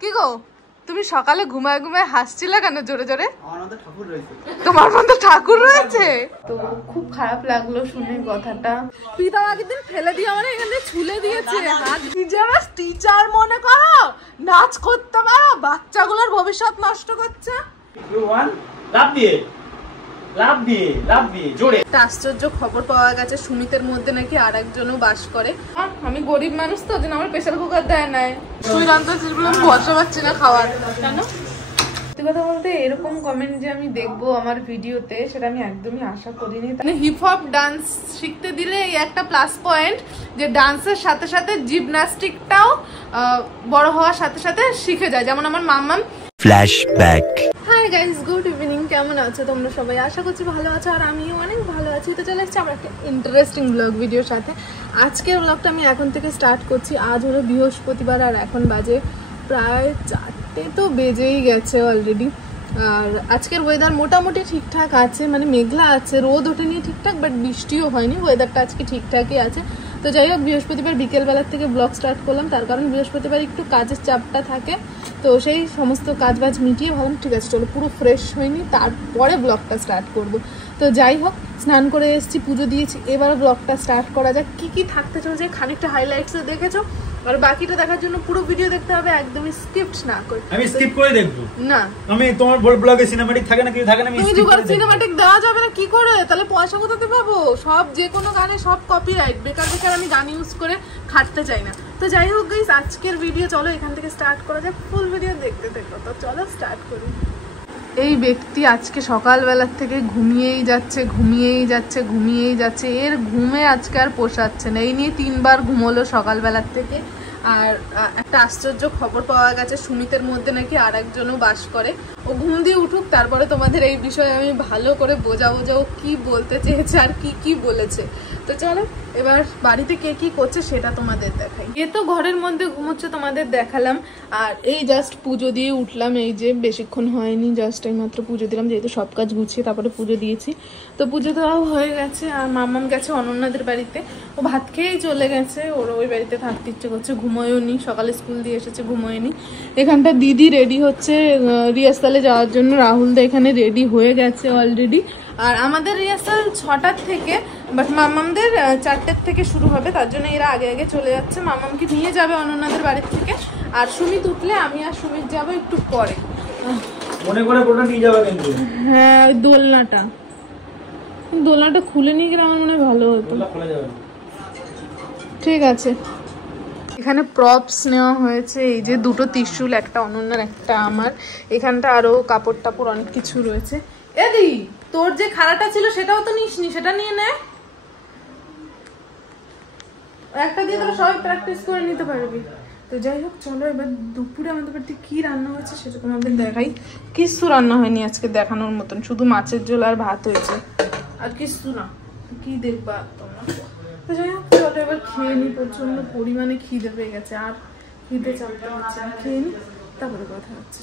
কি গো তুমি সকালে ঘুমায় ঘুমায় হাসছিলে কেন জোরে জোরে? তোমার মধ্যে ঠাকুর রয়েছে? তো খুব খারাপ লাগলো শুনে কথাটা। পিতা আগের দিন ফেলে দিয়ে আমার এখানে ছুলে দিয়েছে হাত। আমার টিচার মনে করো, নাচ করতে পারো, বাচ্চাগুলোর ভবিষ্যৎ নষ্ট করছে। আশ্চর্য খবর পাওয়া গেছে সুমিতের মধ্যে নাকি আর একজনও বাস করে। আমি গরিব মানুষ তো, যেন আমার প্রেসার কুকার দেয় নাই। তুই রান্না ভরসা পাচ্ছি না খাওয়ার। কেন সত্যি কথা বলতে এরকম কমেন্ট যে আমি দেখবো আমার ভিডিওতে, সেটা আমি একদমই আশা করিনি। মানে হিপ হপ ডান্স শিখতে দিলে এই একটা প্লাস পয়েন্ট যে ডান্সের সাথে সাথে জিমন্যাস্টিকটাও বড় হওয়ার সাথে সাথে শিখে যায়, যেমন আমার মাম্মাম। Flashback. Hi guys, good evening. কেমন আছো তোমরা সবাই? আশা করছি ভালো আছো, আর আমিও অনেক ভালো আছি। তো চলে এসেছি আমার একটা ইন্টারেস্টিং ব্লগ ভিডিওর সাথে। আজকের ব্লগটা আমি এখন থেকে স্টার্ট করছি। আজ হলো বৃহস্পতিবার আর এখন বাজে প্রায় 4টে, তো বেজেই গেছে অলরেডি। আর আজকের ওয়েদার মোটামুটি ঠিকঠাক আছে, মানে মেঘলা আছে, রোদ ওঠেনি ঠিকঠাক, বাট বৃষ্টিও হয়নি। ওয়েদারটা আজকে ঠিকঠাকই আছে। তো যাই হোক, বৃহস্পতিবার বিকেলবেলার থেকে ব্লগ স্টার্ট করলাম, তার কারণ বৃহস্পতিবার একটু কাজের চাপটা থাকে। তো সেই সমস্ত কাজবাজ মিটিয়ে ভাবলাম ঠিক আছে চলো পুরো ফ্রেশ হয়নি, তারপরে ব্লগটা স্টার্ট করব। তো যাই হোক, স্নান করে এসেছি, পুজো দিয়েছি, এবার ব্লগটা স্টার্ট করা যাক। কী কী থাকতে চলেছে খানিকটা হাইলাইটসে দেখেছো, আর বাকিটা দেখার জন্য পুরো ভিডিও দেখতে হবে, একদমই স্কিপ না করে। আমি স্কিপ করে দেখব না, আমি তোমার ব্লগে সিনেম্যাটিক থাকে না, কিছু থাকে না, আমি তুমি যুগার সিনেম্যাটিক দেওয়া যাবে না কি করে? তাহলে পয়সা কোথাতে পাবো? সব যে কোনো গানে সব কপিরাইট, বেকার বেকার আমি গান ইউজ করে খাটতে চাই না। তো যাই হোক গাইস, আজকের ভিডিও চলো এখান থেকে স্টার্ট করা যাক। ফুল ভিডিও দেখতে থাকো, তো চলো স্টার্ট করি। এই ব্যক্তি আজকে সকালবেলার থেকে ঘুমিয়েই যাচ্ছে, ঘুমিয়েই যাচ্ছে, ঘুমিয়েই যাচ্ছে। এর ঘুমে আজকে আর পোষাচ্ছে না। এই নিয়ে 3বার ঘুমোলো সকালবেলার থেকে। আর একটা আশ্চর্য খবর পাওয়া গেছে সুমিতের মধ্যে নাকি আর একজনও বাস করে। ও ঘুম দিয়ে উঠুক, তারপরে তোমাদের এই বিষয়ে আমি ভালো করে বোঝাবো যে ও কী বলতে চেয়েছে আর কি কি বলেছে। তো চলো এবার বাড়িতে কে কি করছে সেটা তোমাদের দেখাই। এ তো ঘরের মধ্যে ঘুমোচ্ছে, তোমাদের দেখালাম। আর এই জাস্ট পুজো দিয়ে উঠলাম, এই যে বেশিক্ষণ হয়নি, জাস্ট এই মাত্র পুজো দিলাম, যেহেতু সব কাজ গুছিয়ে তারপরে পুজো দিয়েছি। তো পুজো দেওয়াও হয়ে গেছে। আর মাম্মাম গেছে অনন্যাদের বাড়িতে, ও ভাত খেয়েই চলে গেছে। ওর ওই বাড়িতে থাকতে ইচ্ছে করছে, ঘুমোয়ও নি, সকালে স্কুল দিয়ে এসেছে, ঘুমোয় নি। এখানটা দিদি রেডি হচ্ছে রিহার্সালে যাওয়ার জন্য। রাহুলদা এখানে রেডি হয়ে গেছে অলরেডি। আর আমাদের রিহার্সাল 6টার থেকে, বাট মাম্মামদের 4টের থেকে শুরু হবে, তার জন্য এরা আগে আগে চলে যাচ্ছে। মাম্মামকে নিয়ে যাবে অনন্যাদের বাড়ির থেকে, আর সুমিত উঠলে আমি আর সুমিত যাবো একটু পরে। মনে করে কোটা নিয়ে যাবে কিন্তু। হ্যাঁ, ওই দোলনাটা খুলে নিয়ে গেলে আমার মনে হয় ভালো হতো। ঠিক আছে, এখানে প্রপস নেওয়া হয়েছে। এই যে 2টো ত্রিশূল, একটা অনন্যার একটা আমার। এখানটা আরো কাপড় টাপড় অনেক কিছু রয়েছে। এদি, তোর যে খাড়াটা ছিল সেটাও তো নিসনি, সেটা নিয়ে নে। একটা দিয়ে তোরা সবাই প্র্যাকটিস করে নিতে পারবি। তো যাই হোক চলো এবার দুপুরে আমাদের বাড়িতে কি রান্না হয়েছে সেটা তোমাদের দেখাই। কিছু রান্না হয়নি আজকে দেখানোর মতন, শুধু মাছের ঝোল আর ভাত হয়েছে, আর কিছু না। কি দেখবা তোমরা? তো যাই হোক চলো এবার খেয়ে নি, প্রচন্ড পরিমাণে খিদে পেয়ে গেছে, আর খিদে চাপতে হচ্ছে। খেয়ে নি, তারপরে কথা হচ্ছে।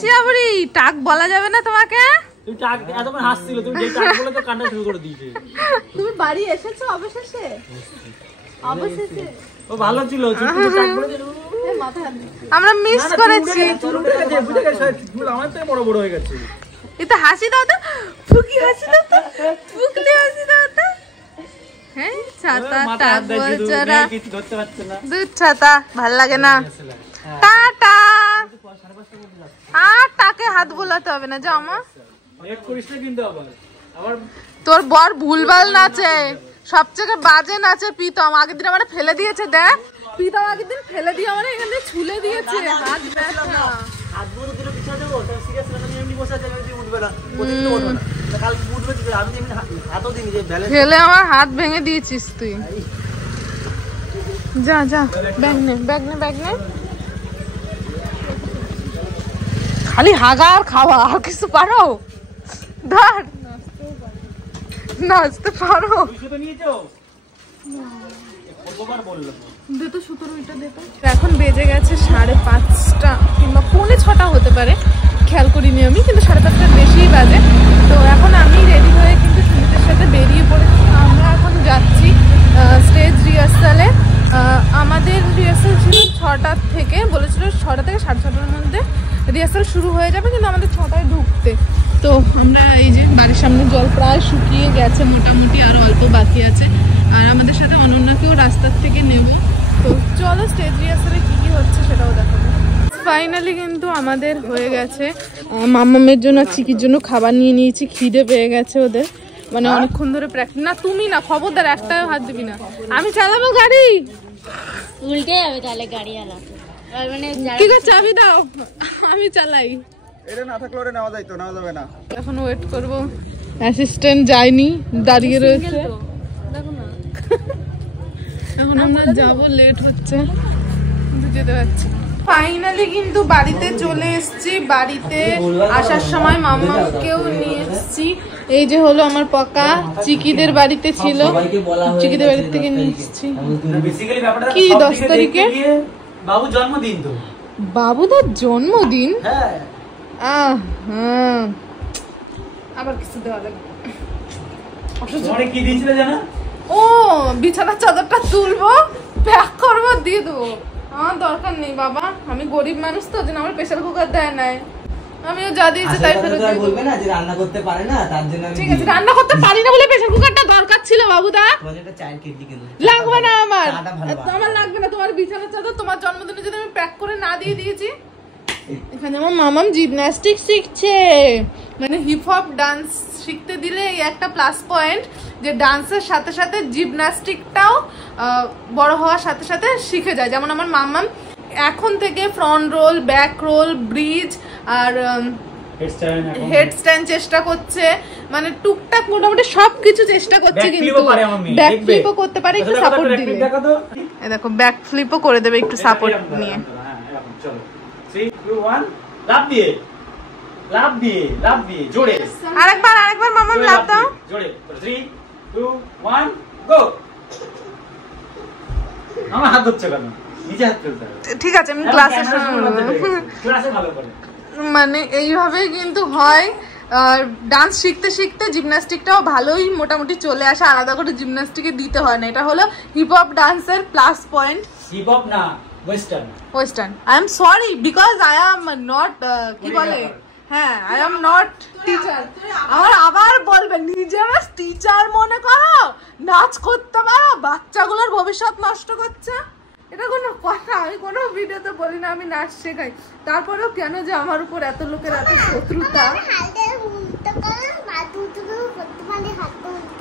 শিয়াবুড়ি, টাক বলা যাবে না তোমাকে। তুমি টাক এতক্ষণ হাসছিল, তুমি যে টাক বলে তো কান্না শুরু করে দিয়েছে। তুমি বাড়ি এসেছো অবশেষে? অবশেষে ও ভালো ছিল, তুমি টাক বলে দিল। আমরা মিস করেছি। চুল উঠে গেছে, বুঝে গেছে, চুল আমার থেকে বড় বড় হয়ে গেছে। এটা হাসি দাও তো, ফুকি হাসি দাও তো, ফুকলি হাসি দাও তো। হ্যাঁ, ছাতা টাক বলছরা, কিছু ধরতে পারছ না। দুধ ছাতা ভাল লাগে না। টাটা। আর টাকে হাত বোলাতে হবে না, যাও মা। এক করিস না কিন্তু আবার তোর বর ভুলভাল নাচে, সবচেয়ে বাজে নাচে প্রীতম। আগের দিন আমার ফেলে দিয়েছে, দেখ প্রীতম আগের দিন ফেলে দিয়ে আমার এখানে ছুলে দিয়েছে, হাত ব্যথা। হাতগুলো দিলে পিছনে দেবো, তাহলে সিরিয়াস না, আমি এমনি বসে আছি, আমি উঠবে না, প্রতিদিন উঠবে না, কাল উঠবে কি? আমি এমনি হাতও দিইনি, যে ব্যালেন্স ফেলে আমার হাত ভেঙে দিয়েছিস তুই। যা যা, ব্যাগ নে, ব্যাগ নে, ব্যাগ নে। খালি হাগা আর খাওয়া, আর কিছু পারো? ধর, নাচতে পারো? এখন বেজে গেছে 5:30 কিংবা 5:45 হতে পারে, খেয়াল করিনি আমি, কিন্তু 5:30টার বেশিই বাজে। তো এখন আমি রেডি হয়ে কিন্তু সুমিতের সাথে বেরিয়ে পড়েছি। আমরা এখন যাচ্ছি স্টেজ রিহার্সালে। আমাদের রিহার্সাল ছিল 6টার থেকে বলেছিল 6টা থেকে 6:30টার মধ্যে রিহার্সাল শুরু হয়ে যাবে, কিন্তু আমাদের 6টায় ঢুকতে। তো আমরা এই যে বাড়ির সামনে জল প্রায় শুকিয়ে গেছে মোটামুটি, আর অল্প বাকি আছে। আর আমাদের সাথে অনন্যাকেও রাস্তার থেকে নেব। তো চলো স্টেজ রিহার্সালে কী হচ্ছে সেটাও দেখাবো। ফাইনালি কিন্তু আমাদের হয়ে গেছে। মাম্মামের জন্য আর চিকির জন্য খাবার নিয়ে নিয়েছি, খিদে পেয়ে গেছে ওদের, মানে অনেকক্ষণ ধরে প্র্যাকটিস। না তুমি না, খবরদার একটাও হাত দিবি না, আমি চালাবো গাড়ি। উল্টে যাবে তাহলে গাড়িওয়ালা, মানে ঠিক আছে চাবি দাও, আমি চালাই। এটা না থাকলে ওটা নেওয়া যাইতো, নেওয়া যাবে না। এখন ওয়েট করব, অ্যাসিস্ট্যান্ট যায়নি, দাঁড়িয়ে রয়েছে। এখন আমরা যাবো, লেট হচ্ছে, কিন্তু যেতে পারছি। ফাইনালি কিন্তু বাড়িতে চলে এসেছি। বাড়িতে আসার সময় মাম্মাকেও নিয়ে এসেছি। এই যে হলো আমার পকা, চিকিদের বাড়িতে ছিল, চিকিদের বাড়ি থেকে নিয়ে এসেছি। কি 10 তারিখে বাবুর জন্মদিন? তো বাবুদার জন্মদিন? হ্যাঁ। আবার কিছু দেওয়া লাগবে। কি দিয়েছিল জানা? ও বিছানার চাদরটা তুলবো, প্যাক করবো, দিয়ে দেবো। আমার দরকার নেই বাবা, আমি গরিব মানুষ তো, যেন আমার প্রেসার কুকার দেয় নাই। আমিও যা দিয়েছি তাই ফেরত দিয়ে বলবে না যে রান্না করতে পারে না, তার জন্য ঠিক আছে, রান্না করতে পারি না বলে প্রেসার কুকারটা দরকার ছিল বাবুদা। লাগবে না আমার, আমার লাগবে না। তোমার বিছানার চাদর তোমার জন্মদিনে যদি আমি প্যাক করে না দিয়ে দিয়েছি। এখানে আমার মামাম জিমন্যাস্টিক শিখছে, মানে হিপ হপ ডান্স শিখতে দিলে এই একটা প্লাস পয়েন্ট, যে ডান্সের সাথে সাথে জিমন্যাস্টিকটাও বড় হওয়ার সাথে সাথে শিখে যায়। যেমন আমার মামাম এখন থেকে front roll, back roll, bridge আর হেডস্ট্যান্ড চেষ্টা করছে, মানে টুকটাক মোটামুটি সবকিছু চেষ্টা করছে। কিন্তু ব্যাক ফ্লিপও করতে পারে একটু সাপোর্ট দিলে। এই দেখো ব্যাক ফ্লিপও করে দেবে একটু সাপোর্ট নিয়ে। 3 2 1 লাফ দিয়ে, লাফ দিয়ে, লাফ দিয়ে জোরে। আরেকবার মামা লাফ দাও জোরে। 3 2 1 গো। আমার হাত ধরছে কেন? নিচে হাত ফেলতে হবে। ঠিক আছে, আমি ক্লাসে ক্লাসে ভালো করে। মানে এইভাবেই কিন্তু হয়। ডান্স শিখতে শিখতে জিমন্যাস্টিকটাও ভালোই মোটামুটি চলে আসে, আলাদা করে জিমন্যাস্টিকে দিতে হয় না। এটা হলো হিপ হপ ডান্সের প্লাস পয়েন্ট। হিপ হপ না, western. I am sorry because I am not কি বলে, হ্যাঁ আই এম নট টিচার। আমার আবার বলবে নিজে টিচার মনে করো, নাচ করতে পারো, বাচ্চাগুলোর ভবিষ্যৎ নষ্ট করছে। এটা কোনো কথা? আমি কোনো ভিডিওতে বলি না আমি নাচ শেখাই, তারপরেও কেন যে আমার উপর এত লোকের এত শত্রুতা?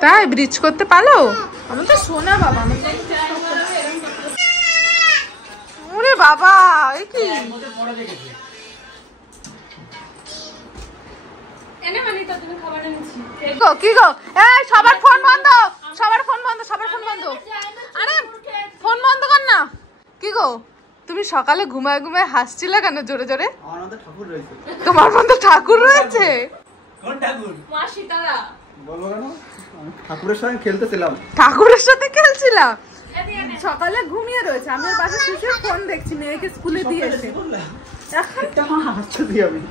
তাই ব্রিজ করতে পারো? আমি তো শোনা বাবা, আমি ওরে বাবা এই কি কি গো? এই সবার ফোন বন্ধ, সবার ফোন বন্ধ, সবার ফোন বন্ধ। আরে ফোন বন্ধ কর না। কি গো তুমি সকালে ঘুমায় ঘুমায় হাসছিলে কেন জোরে জোরে? আমার মধ্যে ঠাকুর রয়েছে। তোমার মধ্যে ঠাকুর রয়েছে? কোন ঠাকুর? মা সীতারা। বলো কেন? আমি ঠাকুরের সাথে খেলতেছিলাম। ঠাকুরের সাথে খেলছিলাম? সকালে ঘুমিয়ে রয়েছে, আমি ওর পাশে শুয়ে ফোন দেখছি, মেয়েকে স্কুলে দিয়ে এসে। এখন হাসতেছি আমি,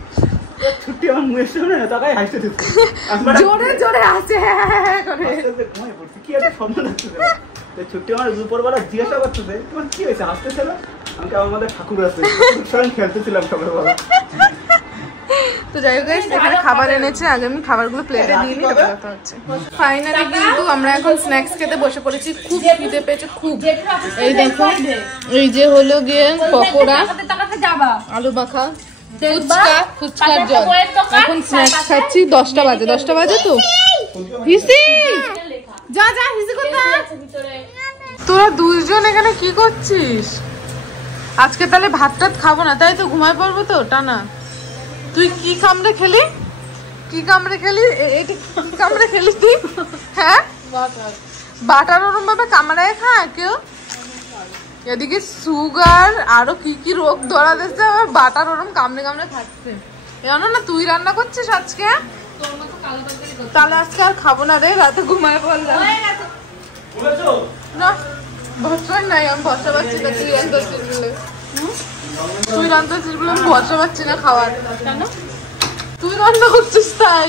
ছুটি আমার মুখের সামনে না, তাকাই হাসতে দিচ্ছি। জোরে জোরে আছে করে ঘুমিয়ে পড়ছি। কি একটা শব্দ লাগতেছে, ছুটি আমার দুপুরবেলা জিজ্ঞাসা করতেছে তোমার কি হয়েছে, হাসতেছিল। আমি আমার মধ্যে ঠাকুর আছে, খেলতেছিলাম সকালবেলা। তো যাই হোক এখানে খাবার এনেছে, আগে আমি খাবারগুলো প্লেটে দিয়ে নিই, তারপর কথা হচ্ছে। ফাইনালি কিন্তু আমরা এখন স্ন্যাক্স খেতে বসে পড়েছি, খুব খিদে পেয়েছে খুব। এই দেখো এই যে হলো গিয়ে পকোড়া, আলু মাখা, ফুচকা, ফুচকার জল। এখন স্ন্যাক্স খাচ্ছি। 10টা বাজে, 10টা বাজে তো হিসি যা যা হিসি কোথায়? তোরা দুইজন এখানে কি করছিস? আজকে তাহলে ভাত টাত খাবো না তাই তো, ঘুমায় পড়বো তো টানা। তুই কি কামড়ে খেলি, কি কামড়ে খেলি, এটা কি কামড়ে খেলি তুই? হ্যাঁ বাটার ওরম ভাবে কামড়ায় খায় কেউ? এদিকে সুগার আরো কি কি রোগ ধরা দিচ্ছে, আবার বাটার ওরম কামড়ে কামড়ে খাচ্ছে। জানো না তুই রান্না করছিস আজকে? তাহলে আজকে আর খাবো না রে, রাতে ঘুমায় পড়লাম না। ভরসা নাই, আমি ভরসা পাচ্ছি না। তুই রান্না করছিস বলে, তুই রান্না করছিস বলে আমি ভরসা পাচ্ছি না খাওয়ার। কেন তুই রান্না করছিস তাই?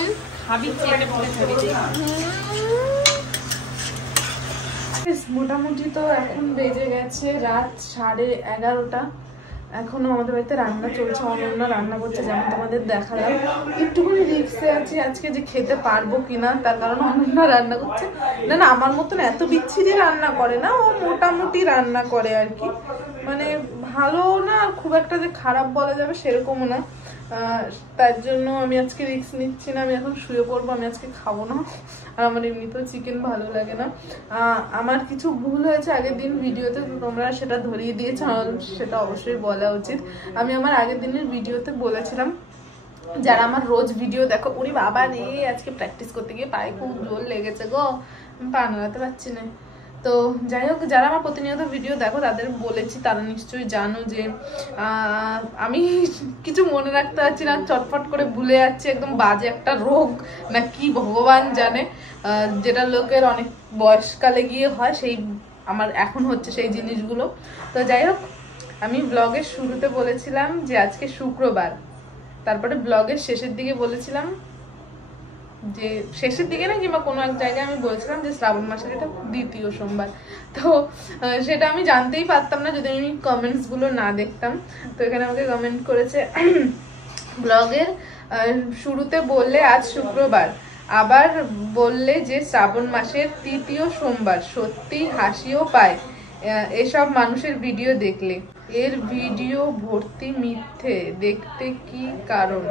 মোটামুটি তো এখন বেজে গেছে রাত 11:30। এখনো আমাদের বাড়িতে রান্না চলছে, অনন্যা রান্না করছে, যেমন তোমাদের দেখালাম। একটুখানি রিক্সে আছি আজকে যে খেতে পারবো কিনা, তার কারণ অনন্যা রান্না করছে। না না, আমার মতন এত বিচ্ছিরি রান্না করে না, ও মোটামুটি রান্না করে আর কি, মানে ভালো না খুব একটা যে খারাপ বলা যাবে সেরকমও না। তার জন্য আমি আজকে রিস্ক নিচ্ছি না, আমি এখন শুয়ে পড়বো, আমি আজকে খাবো না। আর আমার এমনিতেও চিকেন ভালো লাগে না। আমার কিছু ভুল হয়েছে আগের দিন ভিডিওতে, তো তোমরা সেটা ধরিয়ে দিয়েছো, সেটা অবশ্যই বলা উচিত। আমি আমার আগের দিনের ভিডিওতে বলেছিলাম, যারা আমার রোজ ভিডিও দেখো, উনি বাবা রে আজকে প্র্যাকটিস করতে গিয়ে পায়ে খুব জোর লেগেছে গো, আমি পা নাড়াতে পারছি না। তো যাই হোক, যারা আমার প্রতিনিয়ত ভিডিও দেখো তাদের বলেছি, তারা নিশ্চয়ই জানো যে আমি কিছু মনে রাখতে পারছি না, চটফট করে ভুলে যাচ্ছি, একদম বাজে একটা রোগ না কি ভগবান জানে, যেটা লোকের অনেক বয়সকালে গিয়ে হয়, সেই আমার এখন হচ্ছে সেই জিনিসগুলো। তো যাই হোক, আমি ব্লগের শুরুতে বলেছিলাম যে আজকে শুক্রবার, তারপরে ব্লগের শেষের দিকে বলেছিলাম যে শেষের দিকে না, কিংবা কোনো এক জায়গায় আমি বলছিলাম যে শ্রাবণ মাসের এটা দ্বিতীয় সোমবার। তো সেটা আমি জানতেই পারতাম না যদি আমি কমেন্টস গুলো না দেখতাম। তো এখানে আমাকে কমেন্ট করেছে, ব্লগের শুরুতে বললে আজ শুক্রবার, আবার বললে যে শ্রাবণ মাসের তৃতীয় সোমবার, সত্যি হাসিও পায় এসব মানুষের ভিডিও দেখলে। এর ভিডিও ভর্তি মিথ্যে, দেখতে কি কারণ,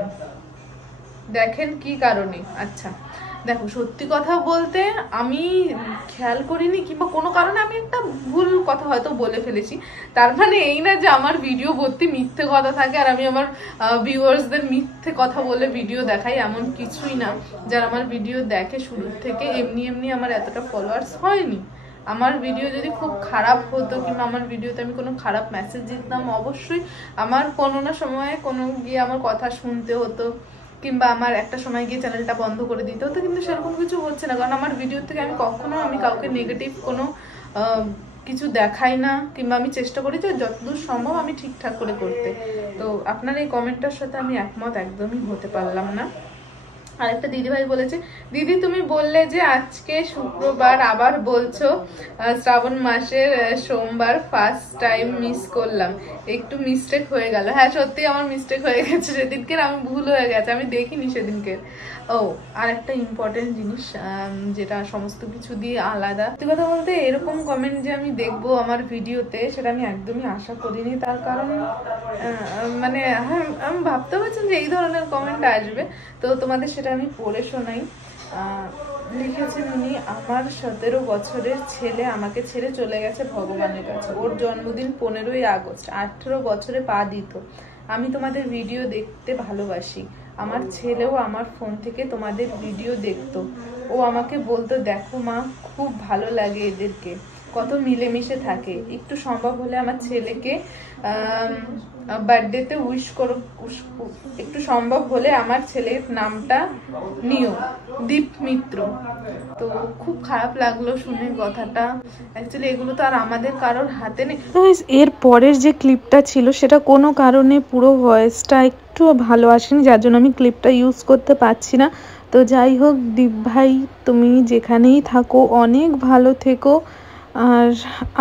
দেখেন কি কারণে। আচ্ছা দেখো, সত্যি কথা বলতে আমি খেয়াল করিনি, কিংবা কোনো কারণে আমি একটা ভুল কথা হয়তো বলে ফেলেছি, তার মানে এই না যে আমার ভিডিও ভর্তি মিথ্যে কথা থাকে আর আমি আমার ভিউয়ার্সদের মিথ্যে কথা বলে ভিডিও দেখাই, এমন কিছুই না। যারা আমার ভিডিও দেখে শুরুর থেকে, এমনি এমনি আমার এতটা ফলোয়ার্স হয়নি। আমার ভিডিও যদি খুব খারাপ হতো, কিংবা আমার ভিডিওতে আমি কোনো খারাপ মেসেজ দিতাম, অবশ্যই আমার কোনো না সময় কোনো গিয়ে আমার কথা শুনতে হতো, কিংবা আমার একটা সময় গিয়ে চ্যানেলটা বন্ধ করে দিতে হতো, কিন্তু সেরকম কিছু হচ্ছে না, কারণ আমার ভিডিও থেকে আমি কখনো কাউকে নেগেটিভ কোনো কিছু দেখাই না, কিংবা আমি চেষ্টা করি যে যতদূর সম্ভব আমি ঠিকঠাক করে করতে। তো আপনার এই কমেন্টটার সাথে আমি একমত একদমই হতে পারলাম না। আরেকটা দিদিভাই বলেছে, দিদি তুমি বললে যে আজকে শুক্রবার, আবার বলছো শ্রাবণ মাসের সোমবার, ফার্স্ট টাইম মিস করলাম, একটু মিস্টেক হয়ে গেল। হ্যাঁ সত্যি আমার মিস্টেক হয়ে গেছে সেদিনকে, আমি ভুল হয়ে গেছে, আমি দেখিনি সেদিনকে। ও আর একটা ইম্পর্টেন্ট জিনিস, যেটা সমস্ত কিছু দিয়ে আলাদা, সত্যি কথা বলতে এরকম কমেন্ট যে আমি দেখবো আমার ভিডিওতে, সেটা আমি একদমই আশা করিনি। তার কারণ মানে হ্যাঁ, আমি ভাবতে পারছিলাম যে এই ধরনের কমেন্ট আসবে। তো তোমাদের সেটা আমি পড়ে শোনাই। লিখেছেন উনি, আমার 17 বছরের ছেলে আমাকে ছেড়ে চলে গেছে ভগবানের কাছে, ওর জন্মদিন 15ই আগস্ট, 18 বছরে পা দিত। আমি তোমাদের ভিডিও দেখতে ভালোবাসি, আমার ছেলেও আমার ফোন থেকে তোমাদের ভিডিও দেখতো, ও আমাকে বলতো দেখো মা খুব ভালো লাগে এদেরকে, কত মিলেমিশে থাকে, একটু সম্ভব হলে আমার ছেলেকে বার্থডেতে উইশ করো, একটু সম্ভব হলে আমার ছেলের নামটা নিও, দীপ মিত্র। তো খুব খারাপ লাগলো শুনে কথাটা, অ্যাকচুয়ালি এগুলো তো আর আমাদের কারোর হাতে নেই। এর পরের যে ক্লিপটা ছিল সেটা কোনো কারণে পুরো ভয়েসটা একটু ভালো আসেনি, যার জন্য আমি ক্লিপটা ইউজ করতে পারছি না। তো যাই হোক, দীপ ভাই তুমি যেখানেই থাকো অনেক ভালো থেকো, আর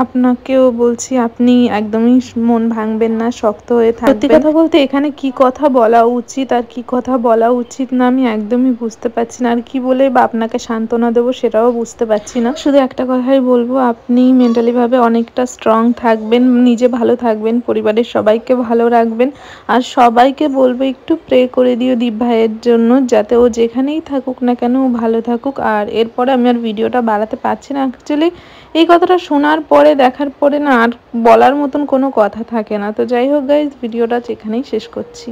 আপনাকেও বলছি আপনি একদমই মন ভাঙবেন না, শক্ত হয়ে থাকবেন। সত্যি কথা বলতে এখানে কি কথা বলা উচিত আর কি কথা বলা উচিত না আমি একদমই বুঝতে পারছি না, আর কি বলে বা আপনাকে সান্ত্বনা দেবো সেটাও বুঝতে পারছি না। শুধু একটা কথাই বলবো, আপনি মেন্টালি ভাবে অনেকটা স্ট্রং থাকবেন, নিজে ভালো থাকবেন, পরিবারের সবাইকে ভালো রাখবেন, আর সবাইকে বলবো একটু প্রে করে দিও দীপ ভাইয়ের জন্য, যাতে ও যেখানেই থাকুক না কেন ও ভালো থাকুক। আর এরপরে আমি আর ভিডিওটা বাড়াতে পারছি না, অ্যাকচুয়ালি এই কথাটা শোনার পরে দেখার পরে না আর বলার মতন কোনো কথা থাকে না। তো যাই হোক গাইজ, ভিডিওটা এখানেই শেষ করছি।